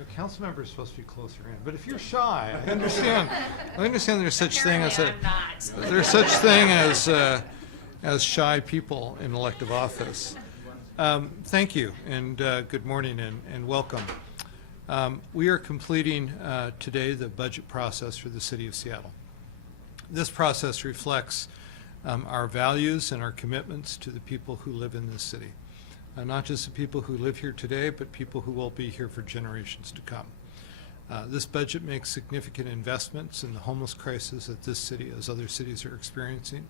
Your council member is supposed to be closer in, but if you're shy, I understand. I understand there's such thing as there's such thing as shy people in elective office. Thank you, and good morning, and welcome. We are completing today the budget process for the City of Seattle. This process reflects our values and our commitments to the people who live in this city. Not just the people who live here today, but people who will be here for generations to come. This budget makes significant investments in the homeless crisis that this city, as other cities, are experiencing.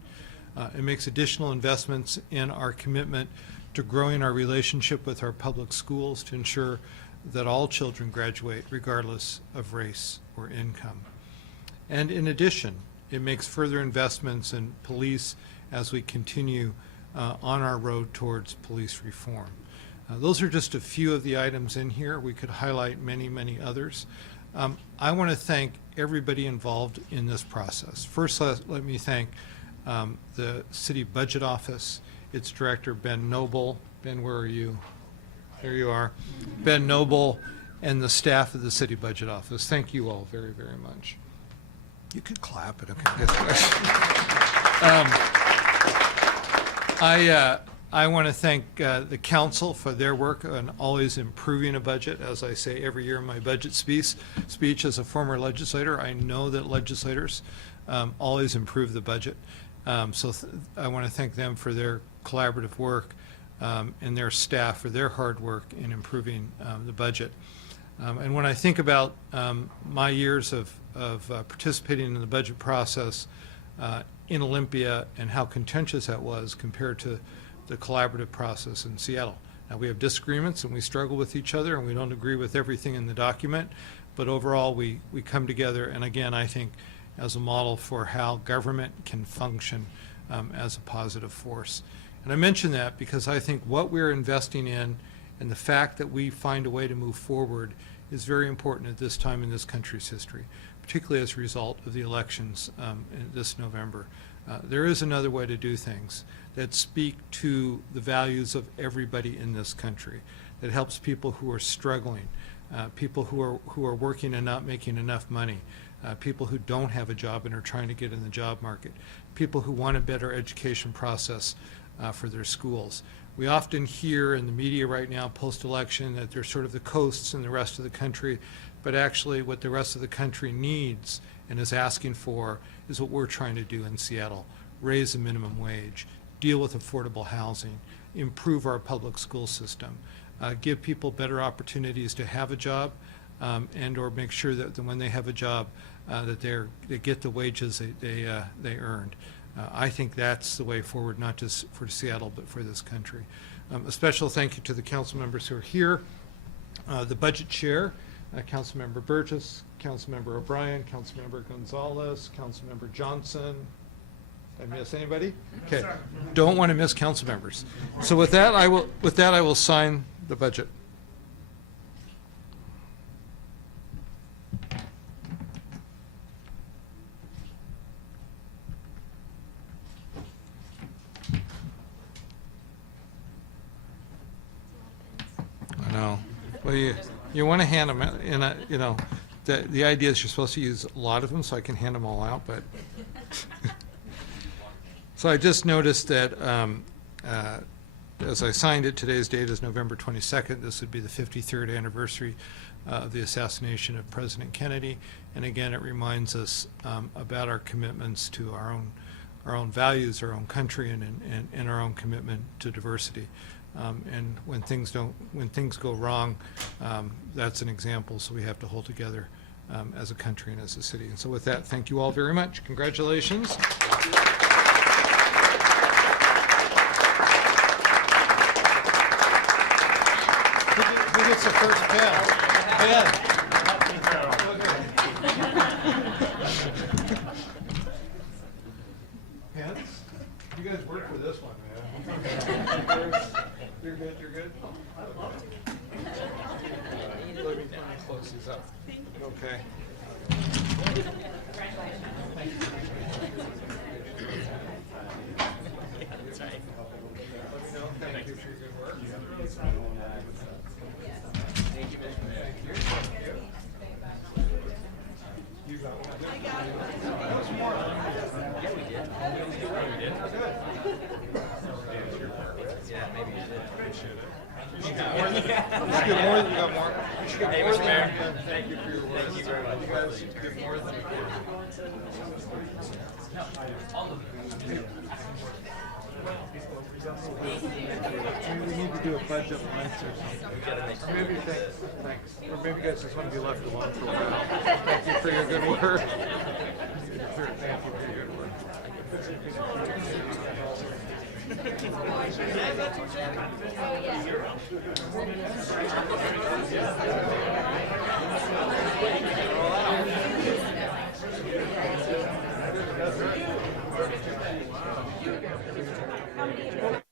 It makes additional investments in our commitment to growing our relationship with our public schools to ensure that all children graduate regardless of race or income. And in addition, it makes further investments in police as we continue on our road towards police reform. Those are just a few of the items in here. We could highlight many, many others. I want to thank everybody involved in this process. First, let me thank the City Budget Office, its Director, Ben Noble. Ben, where are you? There you are. Ben Noble and the staff of the City Budget Office. Thank you all very, very much. You could clap, but okay. I want to thank the council for their work on always improving a budget. As I say every year in my budget speech as a former legislator, I know that legislators always improve the budget. So I want to thank them for their collaborative work and their staff for their hard work in improving the budget. And when I think about my years of participating in the budget process in Olympia and how contentious that was compared to the collaborative process in Seattle. Now, we have disagreements and we struggle with each other and we don't agree with everything in the document, but overall we come together, and again, I think as a model for how government can function as a positive force. And I mention that because I think what we're investing in and the fact that we find a way to move forward is very important at this time in this country's history, particularly as a result of the elections this November. There is another way to do things that speak to the values of everybody in this country, that helps people who are struggling, people who are working and not making enough money, people who don't have a job and are trying to get in the job market, people who want a better education process for their schools. We often hear in the media right now, post-election, that they're sort of the coasts in the rest of the country, but actually what the rest of the country needs and is asking for is what we're trying to do in Seattle: raise the minimum wage, deal with affordable housing, improve our public school system, give people better opportunities to have a job, and or make sure that when they have a job that they get the wages they earned. I think that's the way forward, not just for Seattle, but for this country. A special thank you to the council members who are here. The budget chair, Councilmember Burgess, Councilmember O'Brien, Councilmember Gonzalez, Councilmember Johnson. Did I miss anybody? Okay. Don't want to miss council members. So with that, I will sign the budget. I know. Well, you want to hand them in a, you know, the idea is you're supposed to use a lot of them so I can hand them all out, but so I just noticed that as I signed it, today's date is November 22nd. This would be the 53rd anniversary of the assassination of President Kennedy, and again, it reminds us about our commitments to our own values, our own country, and our own commitment to diversity. And when things go wrong, that's an example. So we have to hold together as a country and as a city. And so with that, thank you all very much. Congratulations. Who gets the first pen? Ben. Pens? You guys work for this one, man. You're good, you're good? I'd love to. Let me close these up. Okay. Thank you. That's right. Let me know. Thank you for your good work. Thank you. You should get more than you got more. You should get more than. Thank you for your work. Thank you very much. You guys should get more than. We need to do a budget lunch or something. Or maybe thanks. Or maybe you guys just want to be left alone for a while. Thank you for your good work. Thank you for your good work. That's right.